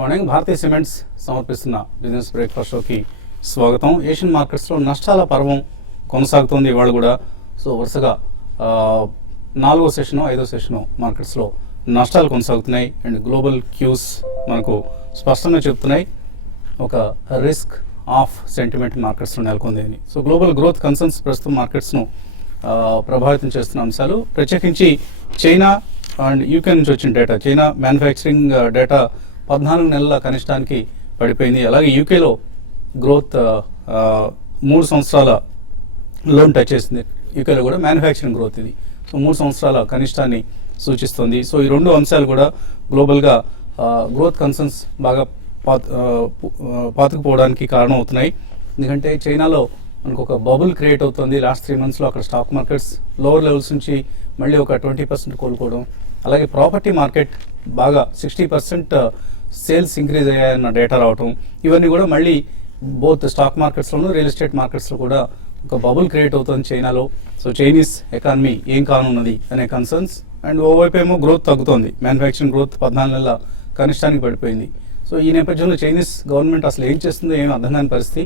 Morning. భారతీయ cements సమర్పిస్తున్న business breakfast షోకి స్వాగతం. ఏషియన్ మార్కెట్స్లో నష్టాల పర్వం కొనసాగుతోంది ఇవాళ కూడా. సో వరుసగా 4వ సెషను 5వ సెషను మార్కెట్స్లో నష్టాలు కొనసాగుతున్నాయి. అండ్ గ్లోబల్ క్యూస్ మనకు స్పష్టంగా చెప్తున్నాయి ఒక రిస్క్ ఆఫ్ సెంటిమెంట్ మార్కెట్స్లో నెలకొంది అని. సో గ్లోబల్ గ్రోత్ కన్సర్న్స్ ప్రస్తుతం మార్కెట్స్ను ప్రభావితం చేస్తున్న అంశాలు, ప్రత్యేకించి చైనా అండ్ యూకే నుంచి వచ్చిన డేటా. చైనా మ్యానుఫ్యాక్చరింగ్ డేటా 14 నెలల కనిష్టానికి పడిపోయింది. అలాగే యూకేలో గ్రోత్ 3 సంవత్సరాల లోన్ టచ్ చేసింది. యూకేలో కూడా మ్యానుఫ్యాక్చరింగ్ గ్రోత్ ఇది. సో 3 సంవత్సరాల కనిష్టాన్ని సూచిస్తుంది. సో ఈ రెండు అంశాలు కూడా గ్లోబల్గా గ్రోత్ కన్సర్న్స్ బాగా పాతుకుపోవడానికి కారణం అవుతున్నాయి. ఎందుకంటే చైనాలో మనకు ఒక బబుల్ క్రియేట్ అవుతుంది. లాస్ట్ 3 మంత్స్లో అక్కడ స్టాక్ మార్కెట్స్ లోవర్ లెవెల్స్ నుంచి మళ్ళీ ఒక 20% కోలుకోవడం, అలాగే ప్రాపర్టీ మార్కెట్ బాగా 60% సేల్స్ ఇంక్రీజ్ అయ్యాయన్న డేటా రావటం, ఇవన్నీ కూడా మళ్ళీ బోత్ స్టాక్ మార్కెట్స్లోనూ రియల్ ఎస్టేట్ మార్కెట్స్లో కూడా ఒక బబుల్ క్రియేట్ అవుతుంది చైనాలో. సో చైనీస్ ఎకానమీ ఏం కానున్నది అనే కన్సర్న్స్. అండ్ ఓవైపు ఏమో గ్రోత్ తగ్గుతోంది. మ్యానుఫ్యాక్చరింగ్ గ్రోత్ 14 నెలల కనిష్టానికి పడిపోయింది. సో ఈ నేపథ్యంలో చైనీస్ గవర్నమెంట్ అసలు ఏం చేస్తుందో ఏం అర్థం కాని పరిస్థితి.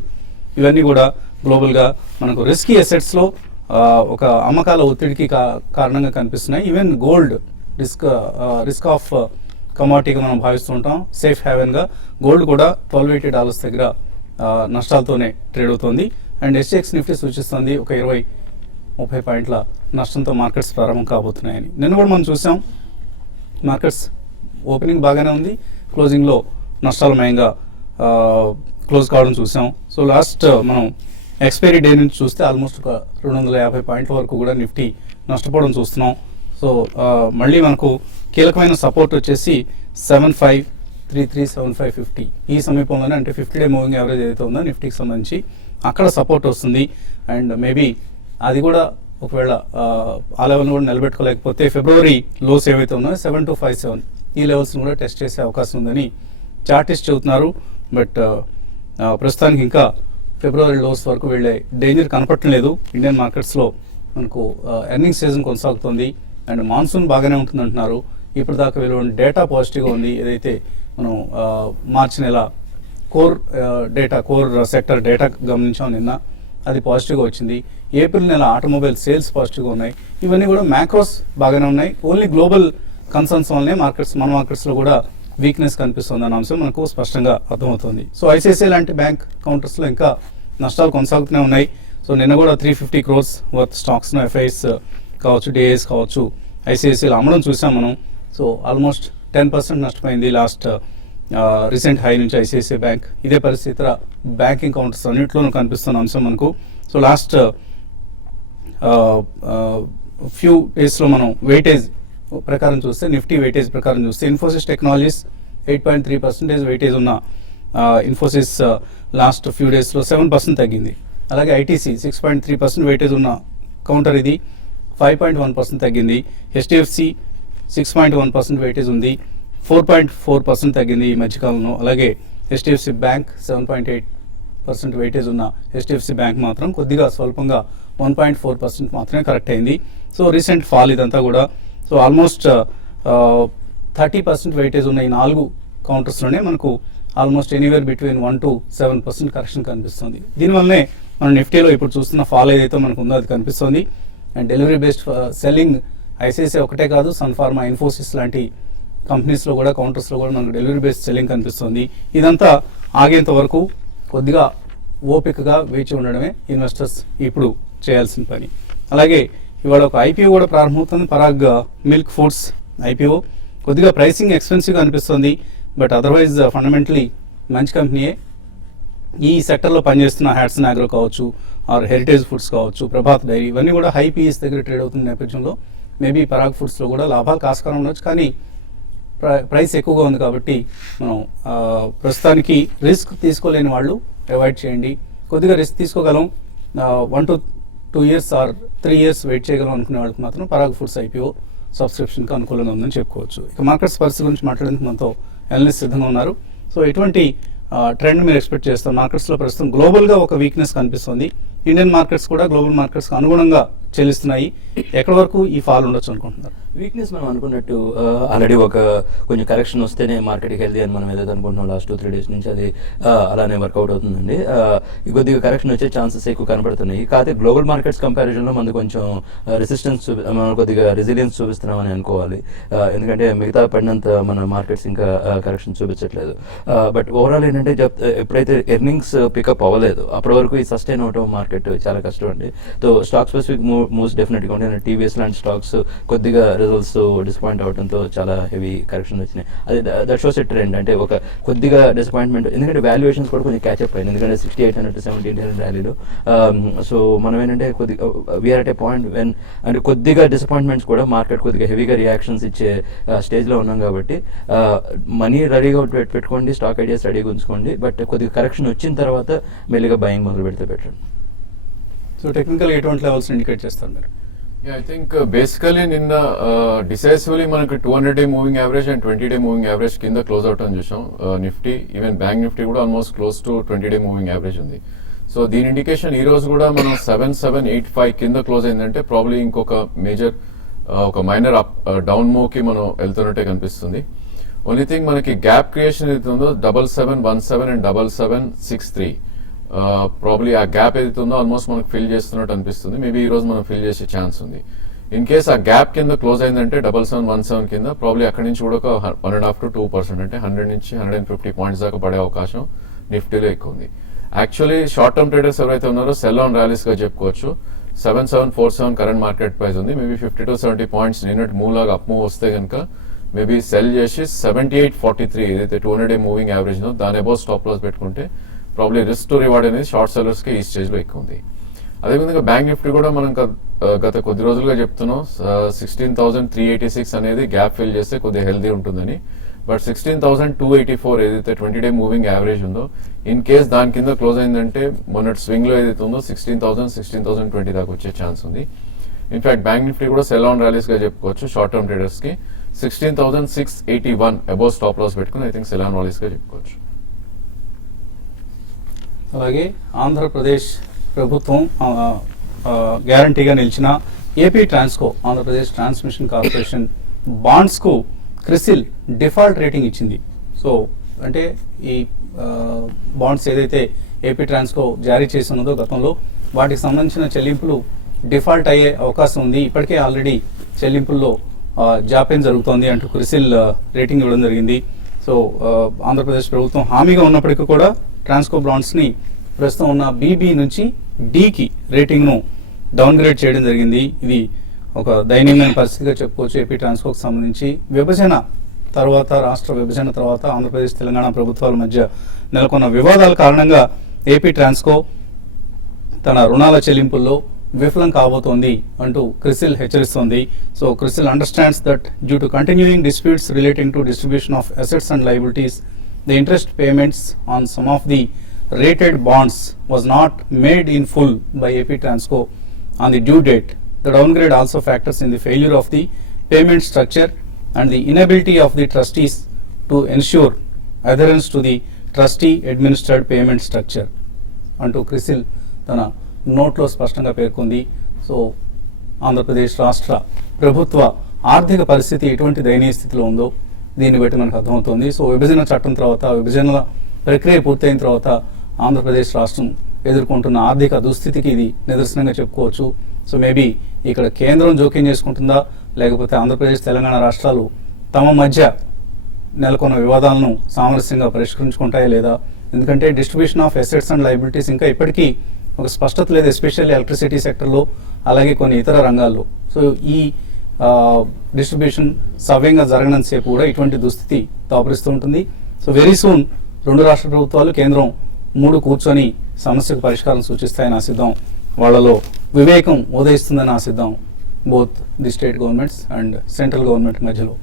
ఇవన్నీ కూడా గ్లోబల్గా మనకు రిస్కీ అసెట్స్లో ఒక అమ్మకాల ఒత్తిడికి కారణంగా కనిపిస్తున్నాయి. ఈవెన్ గోల్డ్ రిస్క్ ఆఫ్ కమాడిటీగా మనం భావిస్తుంటాం, సేఫ్ హ్యావెన్గా. గోల్డ్ కూడా $1280 దగ్గర నష్టాలతోనే ట్రేడ్ అవుతోంది. అండ్ SGX నిఫ్టీ సూచిస్తుంది ఒక 20-30 పాయింట్ల నష్టంతో మార్కెట్స్ ప్రారంభం కాబోతున్నాయని. నిన్న కూడా మనం చూసాం మార్కెట్స్ ఓపెనింగ్ బాగానే ఉంది, క్లోజింగ్లో నష్టాలమయంగా క్లోజ్ కావడం చూసాం. సో లాస్ట్ మనం ఎక్స్పైరీ డే నుంచి చూస్తే ఆల్మోస్ట్ ఒక 250 పాయింట్ల వరకు కూడా నిఫ్టీ నష్టపోవడం చూస్తున్నాం. సో మళ్ళీ మనకు కీలకమైన సపోర్ట్ వచ్చేసి 7533, 7550 ఈ సమీపంలోనే, అంటే 50-డే మూవింగ్ యావరేజ్ ఏదైతే ఉందో నిఫ్టీకి సంబంధించి అక్కడ సపోర్ట్ వస్తుంది. అండ్ మేబీ అది కూడా ఒకవేళ ఆ లెవెల్ కూడా నిలబెట్టుకోలేకపోతే ఫిబ్రవరి లోస్ ఏవైతే ఉన్నాయో 7257 ఈ లెవెల్స్ని కూడా టెస్ట్ చేసే అవకాశం ఉందని చార్టిస్ట్ చెబుతున్నారు. బట్ ప్రస్తుతానికి ఇంకా ఫిబ్రవరి లోస్ వరకు వెళ్ళే డేంజర్ కనపడటం లేదు. ఇండియన్ మార్కెట్స్లో మనకు ఎర్నింగ్ సీజన్ కొనసాగుతుంది అండ్ మాన్సూన్ బాగానే ఉంటుంది అంటున్నారు. ఇప్పుడు దాకా వెలువడిన డేటా పాజిటివ్గా ఉంది. ఏదైతే మనం మార్చి నెల కోర్ సెక్టర్ డేటా గమనించాం నిన్న, అది పాజిటివ్గా వచ్చింది. ఏప్రిల్ నెల ఆటోమొబైల్ సేల్స్ పాజిటివ్గా ఉన్నాయి. ఇవన్నీ కూడా మ్యాక్రోస్ బాగానే ఉన్నాయి. ఓన్లీ గ్లోబల్ కన్సర్న్స్ వల్లనే మన మార్కెట్స్లో కూడా వీక్నెస్ కనిపిస్తుంది అన్న అంశం మనకు స్పష్టంగా అర్థమవుతుంది. సో ఐసిఐసిఐ లాంటి బ్యాంక్ కౌంటర్స్లో ఇంకా నష్టాలు కొనసాగుతూనే ఉన్నాయి. సో నిన్న కూడా 350 crores వర్త్ స్టాక్స్ను ఎఫ్ఐఎస్ కావచ్చు, డిఐఎస్ కావచ్చు, ఐసిఐసిఐలో అమ్మడం చూసాం మనం. సో ఆల్మోస్ట్ 10% నష్టపోయింది లాస్ట్ రీసెంట్ హై నుంచి ఐసిఐసిఐ బ్యాంక్. ఇదే పరిస్థితి ఇతర బ్యాంకింగ్ కౌంటర్స్ అన్నింటిలోనూ కనిపిస్తున్న అంశం మనకు. సో లాస్ట్ ఫ్యూ డేస్లో మనం వెయిటేజ్ ప్రకారం చూస్తే, నిఫ్టీ వెయిటేజ్ ప్రకారం చూస్తే ఇన్ఫోసిస్ టెక్నాలజీస్ 8.3% వెయిటేజ్ ఉన్న ఇన్ఫోసిస్ లాస్ట్ ఫ్యూ డేస్లో 7% తగ్గింది. అలాగే ఐటీసీ 6.3% వెయిటేజ్ ఉన్న కౌంటర్ ఇది 5.1% తగ్గింది. హెచ్డిఎఫ్సి 6.1% వెయిటేజ్ ఉంది, 4.4% తగ్గింది ఈ మధ్యకాలంలో. అలాగే హెచ్డిఎఫ్సి బ్యాంక్ 7.8% వెయిటేజ్ ఉన్న హెచ్డిఎఫ్సి బ్యాంక్ మాత్రం కొద్దిగా స్వల్పంగా 1.4% మాత్రమే కరెక్ట్ అయింది. సో రీసెంట్ ఫాల్ ఇదంతా కూడా. సో ఆల్మోస్ట్ 30% వెయిటేజ్ ఉన్న ఈ 4 కౌంటర్స్లోనే మనకు almost anywhere between 1 to 7% correction కనిపిస్తుంది. దీనివల్లనే మనం నిఫ్టీలో ఇప్పుడు చూస్తున్న ఫాల్ ఏదైతే మనకు ఉందో అది కనిపిస్తుంది. And delivery based selling ICICI ఒకటే కాదు, సన్ఫార్మా, ఇన్ఫోసిస్ లాంటి కంపెనీస్లో కూడా కౌంటర్స్లో కూడా మనకు డెలివరీ బేస్డ్ సెల్లింగ్ కనిపిస్తుంది. ఇదంతా ఆగేంత వరకు కొద్దిగా ఓపికగా వేచి ఉండడమే ఇన్వెస్టర్స్ ఇప్పుడు చేయాల్సిన పని. అలాగే ఇవాళ ఒక ఐపీఓ కూడా ప్రారంభమవుతుంది, పరాగ్ మిల్క్ ఫుడ్స్ ఐపీఓ. కొద్దిగా ప్రైసింగ్ ఎక్స్పెన్సివ్గా అనిపిస్తుంది, బట్ అదర్వైజ్ ఫండమెంటలీ మంచి కంపెనీయే. ఈ సెక్టర్లో పనిచేస్తున్న హ్యాట్సన్ అగ్రో కావచ్చు, ఆర్ హెరిటేజ్ ఫుడ్స్ కావచ్చు, ప్రభాత్ డైరీ, ఇవన్నీ కూడా హై పీఈస్ దగ్గర ట్రేడ్ అవుతున్న నేపథ్యంలో మేబీ పరాగ్ ఫుడ్స్లో కూడా లాభాలు కాస్కారం ఉండొచ్చు. కానీ ప్రైస్ ఎక్కువగా ఉంది కాబట్టి మనం ప్రస్తుతానికి రిస్క్ తీసుకోలేని వాళ్ళు అవాయిడ్ చేయండి. కొద్దిగా రిస్క్ తీసుకోగలం, 1 to 2 years or 3 years wait చేయగలం అనుకునే వాళ్ళకి మాత్రం పరాగ్ ఫుడ్స్ ఐపీఓ సబ్స్క్రిప్షన్కి అనుకూలంగా ఉందని చెప్పుకోవచ్చు. ఇక మార్కెట్స్ పరిస్థితి గురించి మాట్లాడేందుకు మనతో అనలిస్ట్ సిద్ధంగా ఉన్నారు. సో ఎటువంటి ట్రెండ్ మీరు ఎక్స్పెక్ట్ చేస్తారు? మార్కెట్స్లో ప్రస్తుతం గ్లోబల్గా ఒక వీక్నెస్ కనిపిస్తుంది. ఇండియన్ మార్కెట్స్ కూడా గ్లోబల్ మార్కెట్స్కి అనుగుణంగా చెల్లిస్తున్నాయి. ఎక్కడి వరకు ఈ ఫాల్ ఉండొచ్చు అనుకుంటున్నారు? వీక్నెస్ మనం అనుకున్నట్టు ఆల్రెడీ ఒక కొంచెం కరెక్షన్ వస్తేనే మార్కెట్కి హెల్దీ అని మనం ఏదైతే అనుకుంటున్నాం లాస్ట్ 2-3 డేస్ నుంచి అది అలానే వర్కౌట్ అవుతుందండి. కొద్దిగా కరెక్షన్ వచ్చే ఛాన్సెస్ ఎక్కువ కనపడుతున్నాయి. కాకపోతే గ్లోబల్ మార్కెట్స్ కంపారిజన్లో మనకు కొంచెం రెసిస్టెన్స్ మనం కొద్దిగా రెసిలియన్స్ చూపిస్తున్నామని అనుకోవాలి. ఎందుకంటే మిగతా పడినంత మన మార్కెట్స్ ఇంకా కరెక్షన్ చూపించట్లేదు. బట్ ఓవరాల్ ఏంటంటే ఎప్పుడైతే ఎర్నింగ్స్ పికప్ అవ్వలేదు అప్పటి వరకు ఈ సస్టైన్ అవటం మార్కెట్ చాలా కష్టం అండి. సో స్టాక్ స్పెసిఫిక్ మూవ్స్ డెఫినెట్గా ఉంటాయి. టీవీఎస్ లాంటి స్టాక్స్ కొద్దిగా రిజల్ట్స్ డిసప్పాయింట్ అవడంతో చాలా హెవీ కరెక్షన్ వచ్చినాయి. అది దట్ షోస్ ఎ ట్రెండ్. అంటే ఒక కొద్దిగా డిసప్పాయింట్మెంట్, ఎందుకంటే వాల్యుయేషన్స్ కూడా కొంచెం క్యాచ్అప్ అయింది. ఎందుకంటే 6800 to 7800 ర్యాలీలో. సో మనం ఏంటంటే కొద్దిగా we're at a point when అంటే కొద్దిగా డిసప్పాయింట్మెంట్స్ కూడా మార్కెట్ కొద్దిగా హెవీగా రియాక్షన్స్ ఇచ్చే స్టేజ్లో ఉన్నాం. కాబట్టి మనీ రెడీగా పెట్టుకోండి, స్టాక్ ఐడియాస్ రెడీగా ఉంచుకోండి. బట్ కొద్దిగా కరెక్షన్ వచ్చిన తర్వాత మెల్లిగా బయింగ్ మొదలు పెడితే పెట్టండి. సో టెక్నికల్ ఎటువంటి లెవెల్స్ ఇండికేట్ చేస్తారు మీరు? ఐ థింక్ బేసికలీ నిన్న డిసైసివ్లీ మనకి 200-day moving average and 20-day moving average కింద క్లోజ్ అవుట్ అని చూసాం. నిఫ్టీ ఈవెన్ బ్యాంక్ నిఫ్టీ కూడా almost close to 20-day moving average ఉంది. సో దీని ఇండికేషన్ ఈ రోజు కూడా మనం 7785 కింద క్లోజ్ అయిందంటే ప్రాబ్లీ ఇంకొక మేజర్ ఒక మైనర్ డౌన్ మూవ్కి మనం వెళ్తున్నట్టే కనిపిస్తుంది. ఓన్లీ థింగ్ మనకి గ్యాప్ క్రియేషన్ ఏదైతే ఉందో 7717 అండ్ 7763 ప్రాబ్లీ ఆ గ్యాప్ ఏదైతే ఉందో ఆల్మోస్ట్ మనకు ఫిల్ చేస్తున్నట్టు అనిపిస్తుంది. మేబీ ఈ రోజు మనం ఫిల్ చేసే ఛాన్స్ ఉంది. ఇన్ కేస్ ఆ గ్యాప్ కింద క్లోజ్ అయిందంటే 7717 కింద ప్రాబ్లీ అక్కడి నుంచి కూడా ఒక 1.5 to 2% అంటే 100 నుంచి 150 పాయింట్స్ దాకా పడే అవకాశం నిఫ్టీలో ఎక్కువ ఉంది. యాక్చువల్లీ షార్ట్ టర్మ్ ట్రేడర్స్ ఎవరైతే ఉన్నారో సెల్ ఆన్ ర్యాలీస్ గా చెప్పుకోవచ్చు. 7747 కరెంట్ మార్కెట్ ప్రైస్ ఉంది. మేబీ 50 to 70 పాయింట్స్ నిన్నటి మూవ్ లాగా అప్ మూవ్ వస్తే కనుక మేబీ సెల్ చేసి 7843 ఏదైతే 200-day మూవింగ్ యావరేజ్ ఉందో దాని అబౌవ్ స్టాప్ లాస్ పెట్టుకుంటే ప్రాబ్లీ రిస్క్ టు రివార్డ్ అనేది షార్ట్ సెల్లర్స్కి ఈ స్టేజ్లో ఎక్కువ ఉంది. అదేవిధంగా బ్యాంక్ నిఫ్టీ కూడా మనం గత కొద్ది రోజులుగా చెప్తున్నాం 16,386 అనేది గ్యాప్ ఫిల్ చేస్తే కొద్దిగా హెల్దీ ఉంటుందని. బట్ 16,284 ఏదైతే 20-day మూవింగ్ యావరేజ్ ఉందో ఇన్ కేస్ దాని కింద క్లోజ్ అయిందంటే మొన్నటి స్వింగ్లో ఏదైతే ఉందో 16,020 దాకా వచ్చే ఛాన్స్ ఉంది. ఇన్ఫాక్ట్ బ్యాంక్ నిఫ్టీ కూడా సెల్ ఆన్ ర్యాలీస్గా చెప్పుకోవచ్చు. షార్ట్ టర్మ్ ట్రేడర్స్కి 16,681 అబౌవ్ స్టాప్ లాస్ పెట్టుకుని ఐ థింక్ సెల్ ఆన్ ర్యాలీస్గా చెప్పుకోవచ్చు. అలాగే ఆంధ్రప్రదేశ్ ప్రభుత్వం గ్యారంటీగా నిలిచిన AP Transco Andhra Pradesh transmission corporation బాండ్స్కు క్రిసిల్ డిఫాల్ట్ రేటింగ్ ఇచ్చింది. సో అంటే ఈ బాండ్స్ ఏదైతే ఏపీ ట్రాన్స్కో జారీ చేసి ఉన్నదో గతంలో వాటికి సంబంధించిన చెల్లింపులు డిఫాల్ట్ అయ్యే అవకాశం ఉంది. ఇప్పటికే ఆల్రెడీ చెల్లింపుల్లో జాప్యం జరుగుతోంది అంటూ క్రిసిల్ రేటింగ్ ఇవ్వడం జరిగింది. సో ఆంధ్రప్రదేశ్ ప్రభుత్వం హామీగా ఉన్నప్పటికీ కూడా ట్రాన్స్కో బాండ్స్ని ప్రస్తుతం ఉన్న బీబీ నుంచి డీకి రేటింగ్ను డౌన్గ్రేడ్ చేయడం జరిగింది. ఇది ఒక దయనీయమైన పరిస్థితిగా చెప్పుకోవచ్చు. ఏపీ ట్రాన్స్కోకి సంబంధించి విభజన తర్వాత, రాష్ట్ర విభజన తర్వాత ఆంధ్రప్రదేశ్ తెలంగాణ ప్రభుత్వాల మధ్య నెలకొన్న వివాదాల కారణంగా ఏపీ ట్రాన్స్కో తన రుణాల చెల్లింపుల్లో విఫలం కాబోతోంది అంటూ క్రిసిల్ హెచ్చరిస్తోంది. So CRISIL understands that due to continuing disputes relating to distribution of assets and liabilities, the interest payments on some of the rated bonds was not made in full by AP Transco on the due date. The downgrade also factors in the failure of the payment structure and the inability of the trustees to ensure adherence to the trustee administered payment structure. అంటూ క్రిసిల్ తన నోట్లో స్పష్టంగా పేర్కొంది. So Andhra Pradesh రాష్ట్ర ప్రభుత్వ ఆర్థిక పరిస్థితి ఎటువంటి దయనీయ స్థితిలో ఉందో దీన్ని బట్టి మనకు అర్థమవుతుంది. సో విభజన చట్టం తర్వాత, విభజన ప్రక్రియ పూర్తయిన తర్వాత ఆంధ్రప్రదేశ్ రాష్ట్రం ఎదుర్కొంటున్న ఆర్థిక దుస్థితికి ఇది నిదర్శనంగా చెప్పుకోవచ్చు. సో మేబీ ఇక్కడ కేంద్రం జోక్యం చేసుకుంటుందా, లేకపోతే ఆంధ్రప్రదేశ్ తెలంగాణ రాష్ట్రాలు తమ మధ్య నెలకొన్న వివాదాలను సామరస్యంగా పరిష్కరించుకుంటాయా లేదా? ఎందుకంటే distribution of assets and liabilities ఇంకా ఇప్పటికీ ఒక స్పష్టత లేదు, ఎస్పెషల్లీ ఎలక్ట్రిసిటీ సెక్టర్లో, అలాగే కొన్ని ఇతర రంగాల్లో. సో ఈ డిస్ట్రిబ్యూషన్ సవ్యంగా జరగనంతసేపు కూడా ఇటువంటి దుస్థితి దాపురిస్తూ ఉంటుంది. సో వెరీ సూన్ రెండు రాష్ట్ర ప్రభుత్వాలు, కేంద్రం 3 కూర్చొని సమస్యకు పరిష్కారం సూచిస్తాయని ఆశిద్దాం. వాళ్ళలో వివేకం ఉదయిస్తుందని ఆశిద్దాం, both the state governments and central government మధ్యలో.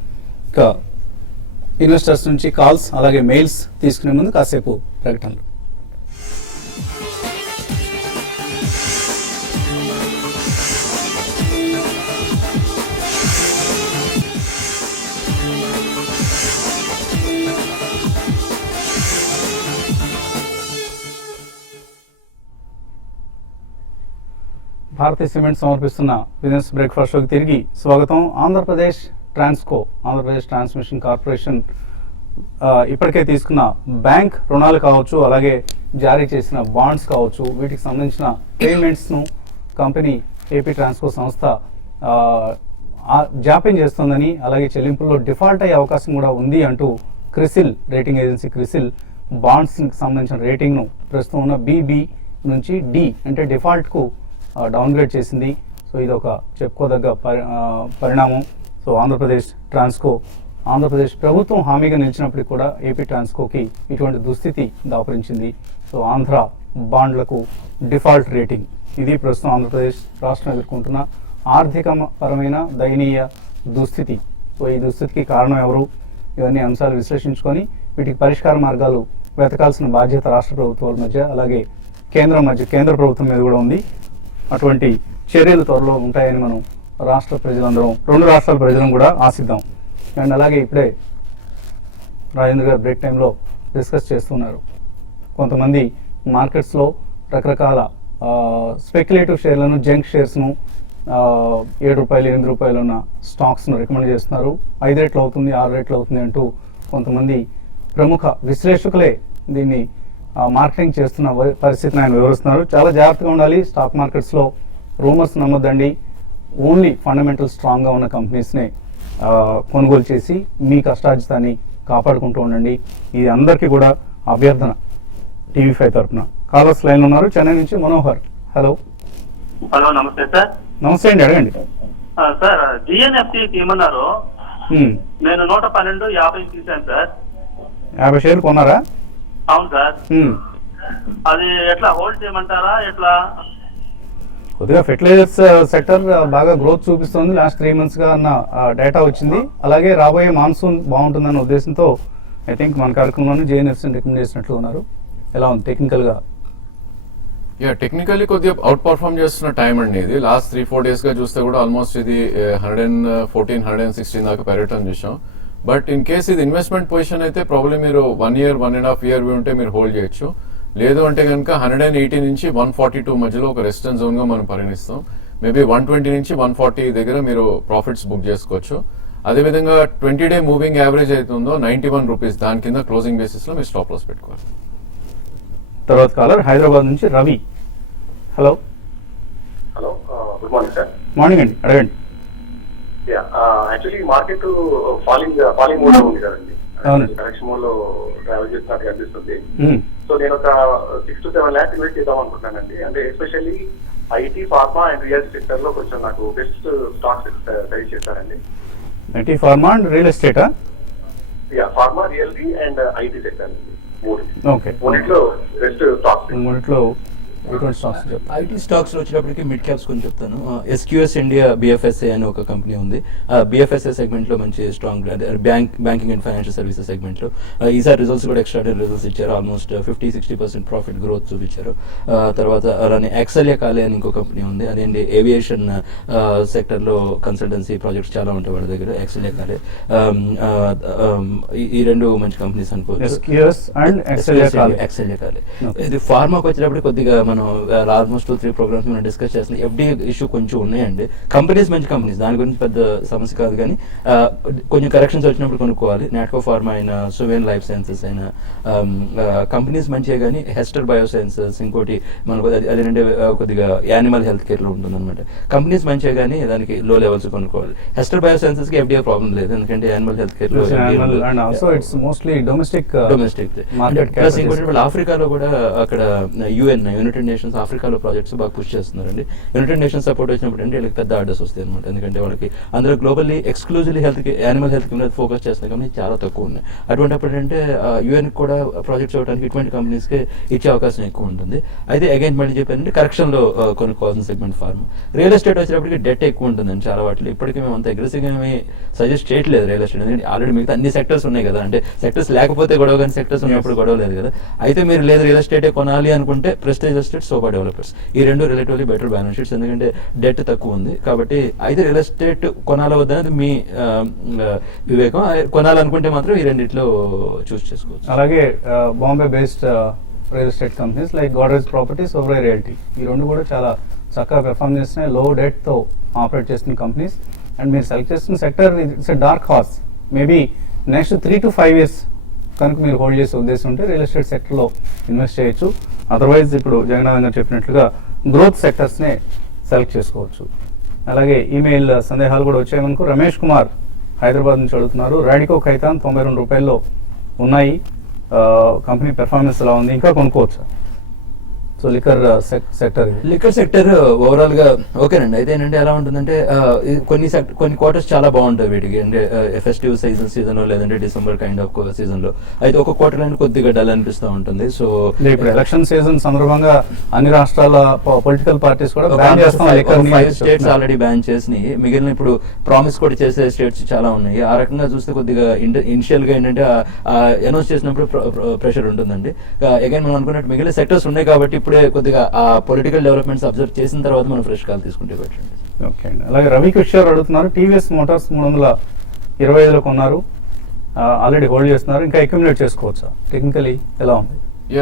ఇంకా ఇన్వెస్టర్స్ నుంచి కాల్స్ అలాగే మెయిల్స్ తీసుకునే ముందు కాసేపు ప్రకటనలు. భారతీయ సిమెంట్ సమర్పిస్తున్న బిజినెస్ బ్రేక్ఫాస్ట్ షోకి తిరిగి స్వాగతం. ఆంధ్రప్రదేశ్ ట్రాన్స్కో, ఆంధ్రప్రదేశ్ ట్రాన్స్మిషన్ కార్పొరేషన్ ఇప్పటికే తీసుకున్న బ్యాంక్ రుణాలు కావచ్చు, అలాగే జారీ చేసిన బాండ్స్ కావచ్చు, వీటికి సంబంధించిన పేమెంట్స్ను కంపెనీ ఏపీ ట్రాన్స్కో సంస్థ జాప్యం చేస్తుందని, అలాగే చెల్లింపుల్లో డిఫాల్ట్ అయ్యే అవకాశం కూడా ఉంది అంటూ క్రిసిల్ రేటింగ్ ఏజెన్సీ క్రిసిల్ బాండ్స్కి సంబంధించిన రేటింగ్ను ప్రస్తుతం ఉన్న BB నుంచి D అంటే డిఫాల్ట్కు డౌన్గ్రేడ్ చేసింది. సో ఇది ఒక చెప్పుకోదగ్గ పరిణామం. సో ఆంధ్రప్రదేశ్ ప్రభుత్వం హామీగా నిలిచినప్పటికీ కూడా ఏపీ ట్రాన్స్కోకి ఇటువంటి దుస్థితి దాపరించింది. సో ఆంధ్ర బాండ్లకు డిఫాల్ట్ రేటింగ్, ఇది ప్రస్తుతం ఆంధ్రప్రదేశ్ రాష్ట్రం ఎదుర్కొంటున్న ఆర్థిక పరమైన దయనీయ దుస్థితి. సో ఈ దుస్థితికి కారణం ఎవరు? ఇవన్నీ అంశాలు విశ్లేషించుకొని వీటికి పరిష్కార మార్గాలు వెతకాల్సిన బాధ్యత రాష్ట్ర ప్రభుత్వాల మధ్య, అలాగే కేంద్ర ప్రభుత్వం మీద కూడా ఉంది. అటువంటి చర్యలు త్వరలో ఉంటాయని మనం రెండు రాష్ట్రాల ప్రజలను కూడా ఆశిద్దాం. అండ్ అలాగే ఇప్పుడే రాజేంద్ర గారు బ్రేక్ టైంలో డిస్కస్ చేస్తున్నారు, కొంతమంది మార్కెట్స్లో రకరకాల స్పెక్యులేటివ్ షేర్లను, జంక్ షేర్స్ను, 7 రూపాయలు 8 రూపాయలు ఉన్న స్టాక్స్ను రికమెండ్ చేస్తున్నారు. 5 రెట్లు అవుతుంది, 6 రెట్లు అవుతుంది అంటూ కొంతమంది ప్రముఖ విశ్లేషకులే దీన్ని మార్కెటింగ్ చేస్తున్న పరిస్థితిని ఆయన వివరిస్తున్నారు. చాలా జాగ్రత్తగా ఉండాలి. స్టాక్ మార్కెట్స్లో రూమర్స్ నమ్మొద్దండి. ఓన్లీ ఫండమెంటల్ స్ట్రాంగ్గా ఉన్న కంపెనీస్నే కొనుగోలు చేసి మీ కష్టార్జితాన్ని కాపాడుకుంటూ ఉండండి. ఇది అందరికీ కూడా అభ్యర్థన. TV5 తరఫున కాలర్స్ లైన్ ఉన్నారు. చెన్నై నుంచి మనోహర్. హలో. నమస్తే సార్. నమస్తే అండి, అడగండి. సార్ GNFT తీయమన్నారు, నేను 112.50 తీసాను సార్. 50 షేర్లు కొన్నారా? అవును సార్. అది ఎట్లా హోల్డ్ చేయమంటారా ఎట్లా? కొద్దిగా ఫెర్టిలైజర్స్ సెక్టర్ బాగా గ్రోత్ చూపిస్తుంది లాస్ట్ 3 monthsగా అన్న డేటా వచ్చింది. అలాగే రాబోయే మాన్సూన్ బాగుంటుందన్న ఉద్దేశంతో ఐ థింక్ మన కార్యక్రమంలో JNFCని రికమెండ్ చేసినట్లు ఉన్నారు. ఎలా ఉంది టెక్నికల్గా? టెక్నికల్లీ కొద్దిగా అవుట్ పర్ఫార్మ్ చేస్తున్న టైం అండి ఇది. లాస్ట్ 3-4 daysగా చూస్తే కూడా ఆల్మోస్ట్ ఇది 114-116 దాకా పెరగటం చూసాం. బట్ ఇన్ కేస్ ఇది ఇన్వెస్ట్మెంట్ పొజిషన్ అయితే ప్రాబ్లీ మీరు 1 year 1.5 year ఉంటే మీరు హోల్డ్ చేయొచ్చు. లేదు అంటే కనుక 180 నుంచి 142 మధ్యలో ఒక రెసిస్టెన్స్ జోన్గా మనం పరిగణిస్తాం. మేబీ 120 నుంచి 140 దగ్గర మీరు ప్రాఫిట్స్ బుక్ చేసుకోవచ్చు. అదేవిధంగా 20-day మూవింగ్ యావరేజ్ అవుతుందో 91 రూపీస్, దాని కింద క్లోజింగ్ బేసిస్లో మీరు స్టాప్ లాస్ పెట్టుకోవాలి. తర్వాత కాలర్ హైదరాబాద్ నుంచి Ravi. Hello. Good morning sir. Morning అండి, అడగండి. యాక్చువల్లీ మార్కెట్ ఫాలింగ్ మోడ్ లో ఉంది కదండి, కరెక్షన్ మోడ్ లో ట్రావెల్ చేస్తున్నట్టు కనిపిస్తుంది. సో నేను ఒక 6 to 7 lakhs ఇన్వెస్ట్ చేద్దాం అనుకుంటున్నానండి. అంటే especially IT, pharma and real sector లో కొంచెం నాకు బెస్ట్ స్టాక్స్ సజెస్ట్ చేస్తారండి. IT, ఫార్మా అండ్ రియల్ ఎస్టేటా? Pharma, realty and IT sector అండి. ఓకే, మూడిట్లో బెస్ట్ స్టాక్స్. మూడిట్లో స్టాక్స్ ఐటీ స్టాక్స్ వచ్చినప్పటికీ మిడ్ క్యాప్స్ కొంచెం చెప్తాను. SQS ఇండియా BFSA అని ఒక కంపెనీ ఉంది. BFSA సెగ్మెంట్ లో మంచి strong banking and financial services segment లో ఈసారి రిజల్ట్స్ కూడా ఎక్స్ట్రాడనరీ రిజల్ట్స్ ఇచ్చారు. ఆల్మోస్ట్ 50-60% ప్రాఫిట్ గ్రోత్ చూపించారు. తర్వాత అలానే ఎక్సెలియా కాలే అని ఇంకో కంపెనీ ఉంది, అదేంటి ఏవియేషన్ సెక్టర్ లో కన్సల్టెన్సీ ప్రాజెక్ట్స్ చాలా ఉంటాయి వాళ్ళ దగ్గర. ఎక్సెలియా కాలే, ఈ రెండు మంచి కంపెనీస్ అనుకోవచ్చు. ఎక్సెలియా కాలే. ఇది ఫార్మాకి వచ్చేటప్పుడు కొద్దిగా మనం ఆల్మోస్ట్ 2-3 ప్రోగ్రామ్స్ మనం డిస్కస్ చేస్తున్నాం. FDI ఇష్యూ కొంచెం ఉన్నాయండి. కంపెనీస్ మంచి కంపెనీస్, దాని గురించి పెద్ద సమస్య కాదు, కానీ కొంచెం కరెక్షన్స్ వచ్చినప్పుడు కొనుక్కోవాలి. నాట్కో ఫార్మా అయినా, సువేన్ లైఫ్ సైన్సెస్ అయినా కంపెనీస్ మంచిగా, కానీ హెస్టర్ బయోసైన్సెస్ ఇంకోటి మనకు అదేంటే కొద్దిగా యానిమల్ హెల్త్ కేర్లో ఉంటుంది అనమాట. కంపెనీస్ మంచిగా, కానీ దానికి లో లెవెల్స్ కొనుక్కోవాలి. హెస్టర్ బయోసైన్సెస్కి FDI ప్రాబ్లం లేదు, ఎందుకంటే యానిమల్ హెల్త్ కేర్లో డొమెస్టిక్. ప్లస్ ఇంకోటి ఆఫ్రికాలో కూడా అక్కడ యునైటెడ్ నేషన్స్ ఆఫ్రికాలో ప్రాజెక్ట్స్ బాగా పుష్ చేస్తున్నారండి. యునైటెడ్ నేషన్స్ సపోర్ట్ వచ్చినప్పుడు అంటే వీళ్ళకి పెద్ద ఆర్డర్స్ వస్తాయి అనమాట. ఎందుకంటే వాళ్ళకి అందరూ గ్లోబల్లీ ఎక్స్క్లూజివ్లీ యానిమల్ హెల్త్ మీద ఫోకస్ చేస్తున్న కంపెనీ చాలా తక్కువ ఉన్నాయి. అటువంటిప్పుడు అంటే UN కూడా ప్రాజెక్ట్స్ ఇవ్వడానికి ఇటువంటి కంపెనీస్కి ఇచ్చే అవకాశం ఎక్కువ ఉంటుంది. అయితే అగైన్ మళ్ళీ చెప్పానంటే కరెక్షన్లో కొనుక్కోవాల్సిన సెగ్మెంట్ ఫార్మ్. రియల్ ఎస్టేట్ వచ్చేటప్పటికి డెట్ ఎక్కువ ఉంటుందండి చాలా వాటిలో. ఇప్పటికీ మేము అంత అగ్రెసివ్గా ఏమి సజెస్ట్ చేయట్లేదు రియల్ ఎస్టేట్, ఎందుకంటే ఆల్రెడీ మిగతా అన్ని సెక్టర్స్ ఉన్నాయి కదా. అంటే సెక్టర్స్ లేకపోతే గొడవ, కానీ సెక్టర్స్ ఉన్నప్పుడు గొడవ లేదు కదా. అయితే మీరు లేదు రియల్ ఎస్టేటే కొనాలి అనుకుంటే ప్రెస్టేజ్ ఎస్టేట్, సోబా డెవలపర్స్, ఈ రెండు రిలేటివ్లీ బెటర్ బ్యాలెన్స్ షీట్స్, ఎందుకంటే డెట్ తక్కువ ఉంది కాబట్టి. అయితే రియల్ ఎస్టేట్ కొనాలా వద్దనేది మీ వివేకం. కొనాలనుకుంటే మాత్రం ఈ రెండిట్లో చూస్ చేసుకోవచ్చు. అలాగే Bombay based real estate companies like Godrej properties, Oberoi realty, ఈ రెండు కూడా చాలా చక్కగా పెర్ఫామ్ చేస్తున్నాయి, లో డెట్తో ఆపరేట్ చేస్తున్న కంపెనీస్. అండ్ మీరు సెలెక్ట్ చేస్తున్న sector it's a dark horse. Maybe next 3 to 5 years కనుక మీరు హోల్డ్ చేసే ఉద్దేశం ఉంటే రియల్ ఎస్టేట్ సెక్టర్లో ఇన్వెస్ట్ చేయొచ్చు. అదర్వైజ్ ఇప్పుడు జగన్నాథ్ గారు చెప్పినట్లుగా గ్రోత్ సెక్టర్స్నే సెలెక్ట్ చేసుకోవచ్చు. అలాగే ఈమెయిల్ సందేహాలు కూడా వచ్చాయి మనకు. రమేష్ కుమార్ హైదరాబాద్ నుంచి అడుగుతున్నారు, రాడికో ఖైతాన్ 92 రూపాయల్లో ఉన్నాయి, కంపెనీ పెర్ఫార్మెన్స్ ఎలా ఉంది, ఇంకా కొనుక్కోవచ్చా? సో లిక్కర్ సెక్టర్ ఓవరాల్ గా ఓకేనండి. అయితే ఏంటంటే ఎలా ఉంటుందంటే కొన్ని క్వార్టర్స్ చాలా బాగుంటాయి వీటికి, అంటే ఫెస్టివ్ సీజన్ లో లేదంటే డిసెంబర్ కైండ్ ఆఫ్ సీజన్ లో. అయితే ఒక క్వార్టర్ అని కొద్దిగా డల్ అనిపిస్తూ ఉంటుంది. సో ఇప్పుడు ఎలక్షన్ సీజన్ సందర్భంగా అన్ని రాష్ట్రాల పొలిటికల్ పార్టీస్ కూడా బ్యాన్ చేస్తాం. 5 స్టేట్స్ ఆల్రెడీ బ్యాన్ చేసినాయి, మిగిలిన ఇప్పుడు ప్రామిస్ కూడా చేసే స్టేట్స్ చాలా ఉన్నాయి. ఆ రకంగా చూస్తే కొద్దిగా ఇనిషియల్ గా ఏంటంటే అనౌన్స్ చేసినప్పుడు ప్రెషర్ ఉంటుందండి. అగైన్ మనం అనుకున్నట్టు మిగిలిన సెక్టర్స్ ఉన్నాయి కాబట్టి ఇప్పుడే కొద్దిగా ఆ పొలిటికల్ డెవలప్మెంట్స్ అబ్జర్వ్ చేసిన తర్వాత మనం ఫ్రెష్ కాల్ తీసుకుంటే పెట్టండి. ఓకే అండి. అలాగే రవి కిషోర్ అడుగుతున్నారు, టీవీఎస్ మోటార్స్ 325లో కొన్నారు, ఆల్రెడీ హోల్డ్ చేస్తున్నారు, ఇంకా అక్యుములేట్ చేసుకోవచ్చా? టెక్నికలీ ఎలా ఉంది?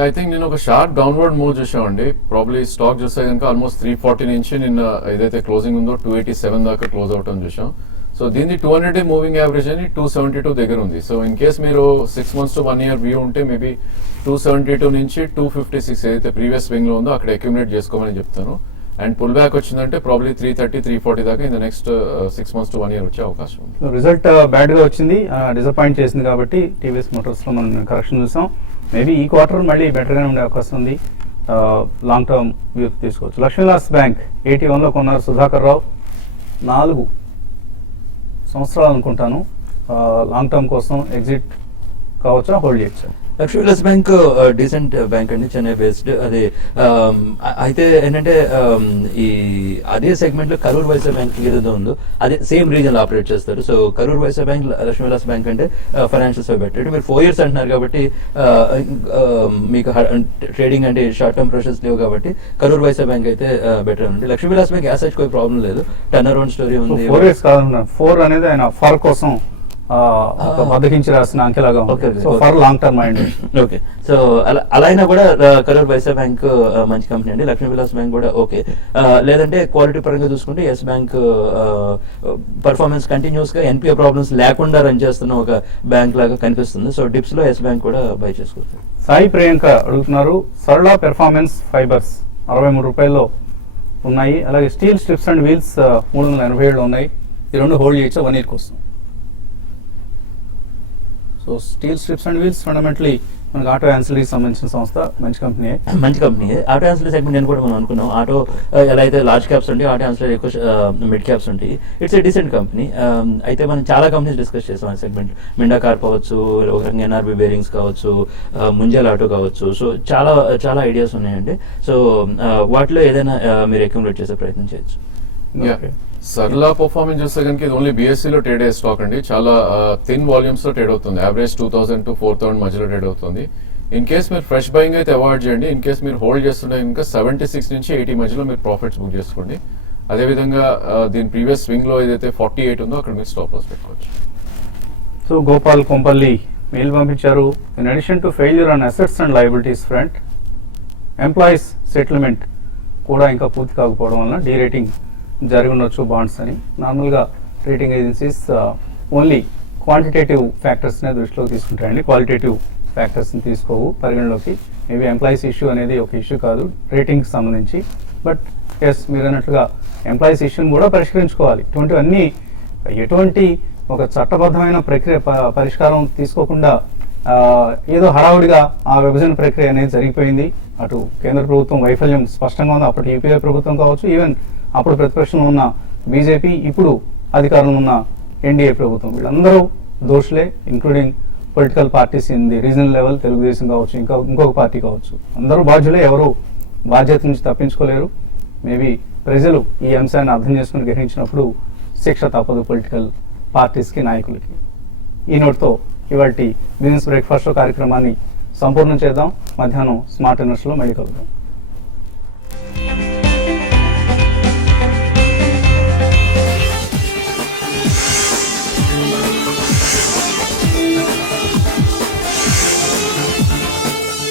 ఐ థింక్ నేను ఒక షార్ట్ డౌన్వర్డ్ మూవ్ చూసామండి. ప్రాబ్లీ స్టాక్ చూస్తే కనుక ఆల్మోస్ట్ 340 నుంచి నిన్న ఏదైతే క్లోజింగ్ ఉందో 287 దాకా క్లోజ్ అవుట్ అని చూసాం. సో దీన్ని 200 మూవింగ్ యావరేజ్ అని 272 దగ్గర ఉంది. సో ఇన్ కేస్ మీరు 6 months to 1 year వ్యూ ఉంటే మేబీ 272 నుంచి 256 ఏదైతే ప్రీవియస్ స్వింగ్ లో ఉందో అక్కడ అక్యుములేట్ చేసుకోమని చెప్తాను. అండ్ పుల్ బ్యాక్ వచ్చిందంటే ప్రాబ్లీ 330, 340 దాకా in the next 6 months to 1 year వచ్చే అవకాశం ఉంది. రిజల్ట్ బ్యాడ్ గా వచ్చింది, డిసప్పాయింట్ చేసింది కాబట్టి టీవీఎస్ మోటార్స్ లో మనం కరెక్షన్ చూసాం. మేబీ ఈ క్వార్టర్ మళ్ళీ బెటర్ గానే ఉండే అవకాశం ఉంది, లాంగ్ టర్మ్ వ్యూ తీసుకోవచ్చు. లక్ష్మీవిలాస్ బ్యాంక్ 81లో కొన్నారు సుధాకర్ రావు, 4 సంవత్సరాలు అనుకుంటాను. లాంగ్ టర్మ్ కోసం ఎగ్జిట్ కావచ్చా, హోల్డ్ చేయొచ్చా? లక్ష్మీవిలాస్ బ్యాంక్ డీసెంట్ బ్యాంక్ అండి, చెన్నై బేస్డ్. అది అయితే ఏంటంటే ఈ అదే సెగ్మెంట్ లో కరూర్ వైశ్య బ్యాంక్ ఏదైతే ఉందో అదే సేమ్ రీజన్ లో ఆపరేట్ చేస్తారు. So Karur Vysya bank Lakshmi Vilas bank అంటే ఫైనాన్షియల్స్ బెటర్. మీరు 4 years అంటున్నారు కాబట్టి మీకు ట్రేడింగ్ అంటే షార్ట్ టర్మ్ ప్రెషర్స్ లేవు కాబట్టి కరూర్ వైశ్య బ్యాంక్ అయితే బెటర్ అండి. లక్ష్మీవిలాస్ బ్యాంక్ యాజ్ సచ్ కోई ప్రాబ్లం లేదు, టర్న్ అరౌండ్ స్టోరీ ఉంది. 4 years కాదన్నా, 4 అనేది ఆయన ఫర్ కోసం బద్దకించి రాసిన అంకెలాగా for long term mind. Okay, so అలా అయినా కూడా కరూర్ వైశ్య బ్యాంక్ మంచి కంపెనీ అండి. లక్ష్మీవిలాస్ బ్యాంక్ కూడా ఓకే. లేదంటే క్వాలిటీ పరంగా చూసుకుంటే ఎస్ బ్యాంక్ పర్ఫార్మెన్స్ కంటిన్యూస్ గా ఎన్పిఏ ప్రాబ్లమ్స్ లేకుండా రన్ చేస్తున్న ఒక బ్యాంక్ లాగా కనిపిస్తుంది. సో డిప్స్ లో ఎస్ బ్యాంక్ కూడా బై చేసుకోవచ్చు. సాయి ప్రియాంక అడుగుతున్నారు, సరళ పెర్ఫార్మెన్స్ ఫైబర్స్ 63 రూపాయల్లో ఉన్నాయి, అలాగే స్టీల్ స్ట్రిప్స్ అండ్ వీల్స్ 387లో ఉన్నాయి. ఈ రెండు హోల్డ్ చేయొచ్చా 1 year కోసం? So steel strips and wheels fundamentally మనకు ఆటో యాన్సిలరీకి సంబంధించిన సంస్థ, మంచి కంపెనీ. ఆటో యాన్సిలరీ సెగ్మెంట్ నేను కూడా మనం అనుకున్నాం. ఆటో ఎలా అయితే లార్జ్ క్యాప్స్ ఉంటాయి, ఆటో యాన్సిలరీ ఎక్కువ మిడ్ క్యాప్స్ ఉంటాయి. It's a decent company. అయితే మనం చాలా కంపెనీస్ డిస్కస్ చేస్తాం ఆ సెగ్మెంట్. మిండా కార్ కావచ్చు, ఒక రకంగా ఎన్ఆర్బి బేరింగ్స్ కావచ్చు, ముంజల్ ఆటో కావచ్చు. సో చాలా ఐడియాస్ ఉన్నాయండి. సో వాటిలో ఏదైనా మీరు అక్యుములేట్ చేసే ప్రయత్నం చేయొచ్చు. సర్లా పర్ఫార్మెన్స్ చూస్తే కనుక ఇది ఓన్లీ బీఎస్సీలో ట్రేడ్ అయ్యే స్టాక్ అండి. చాలా థిన్ వాల్యూమ్స్ లో ట్రేడ్ అవుతుంది. యావరేజ్ 2000 to 4000 మధ్యలో ట్రేడ్ అవుతుంది. ఇన్ కేస్ మీరు ఫ్రెష్ బయింగ్ అయితే అవాయిడ్ చేయండి. ఇన్ కేస్ మీరు హోల్డ్ చేస్తుంటే ఇంకా 76 నుంచి 80 మధ్యలో మీరు ప్రాఫిట్స్ బుక్ చేసుకోండి. అదేవిధంగా దీని ప్రీవియస్ స్వింగ్ లో ఏదైతే 48 ఉందో అక్కడ మీరు స్టాప్ లాస్ పెట్టుకోవచ్చు. సో గోపాల్ కొంపల్లి మెయిల్ పంపించారు, in addition to failure on assets and liabilities front, employees settlement కూడా ఇంకా పూర్తి కాకపోవడం వలన డీ రేటింగ్ జరిగి ఉండొచ్చు బాండ్స్ అని. నార్మల్గా రేటింగ్ ఏజెన్సీస్ ఓన్లీ క్వాంటిటేటివ్ ఫ్యాక్టర్స్నే దృష్టిలోకి తీసుకుంటాయండి, క్వాలిటేటివ్ ఫ్యాక్టర్స్ని తీసుకోవు పరిగణలోకి. మేబీ ఎంప్లాయీస్ ఇష్యూ అనేది ఒక ఇష్యూ కాదు రేటింగ్కి సంబంధించి. బట్ ఎస్, మీరు అన్నట్లుగా ఎంప్లాయీస్ ఇష్యూని కూడా పరిష్కరించుకోవాలి. ఇటువంటివన్నీ ఎటువంటి ఒక చట్టబద్ధమైన ప్రక్రియ పరిష్కారం తీసుకోకుండా ఏదో హడావుడిగా ఆ విభజన ప్రక్రియ అనేది జరిగిపోయింది. అటు కేంద్ర ప్రభుత్వం వైఫల్యం స్పష్టంగా ఉంది. అప్పటి యూపీఏ ప్రభుత్వం కావచ్చు, ఈవెన్ అప్పుడు ప్రతిపక్షంలో ఉన్న బీజేపీ, ఇప్పుడు అధికారంలో ఉన్న ఎన్డీఏ ప్రభుత్వం, వీళ్ళందరూ దోషులే, including political parties in the regional level, Telugu Desam కావచ్చు, ఇంకొక పార్టీ కావచ్చు, అందరూ బాధ్యులే, ఎవరు బాధ్యత నుంచి తప్పించుకోలేరు. మేబీ ప్రజలు ఈ అంశాన్ని అర్థం చేసుకుని గ్రహించినప్పుడు శిక్ష తప్పదు పొలిటికల్ పార్టీస్కి, నాయకులకి. ఈ నోట్తో ఇవాల్టి బిజినెస్ బ్రేక్ఫాస్ట్ కార్యక్రమాన్ని సంపూర్ణం చేద్దాం. మధ్యాహ్నం స్మార్ట్ ఇన్వెస్ట్లో మళ్ళీ కలుద్దాం.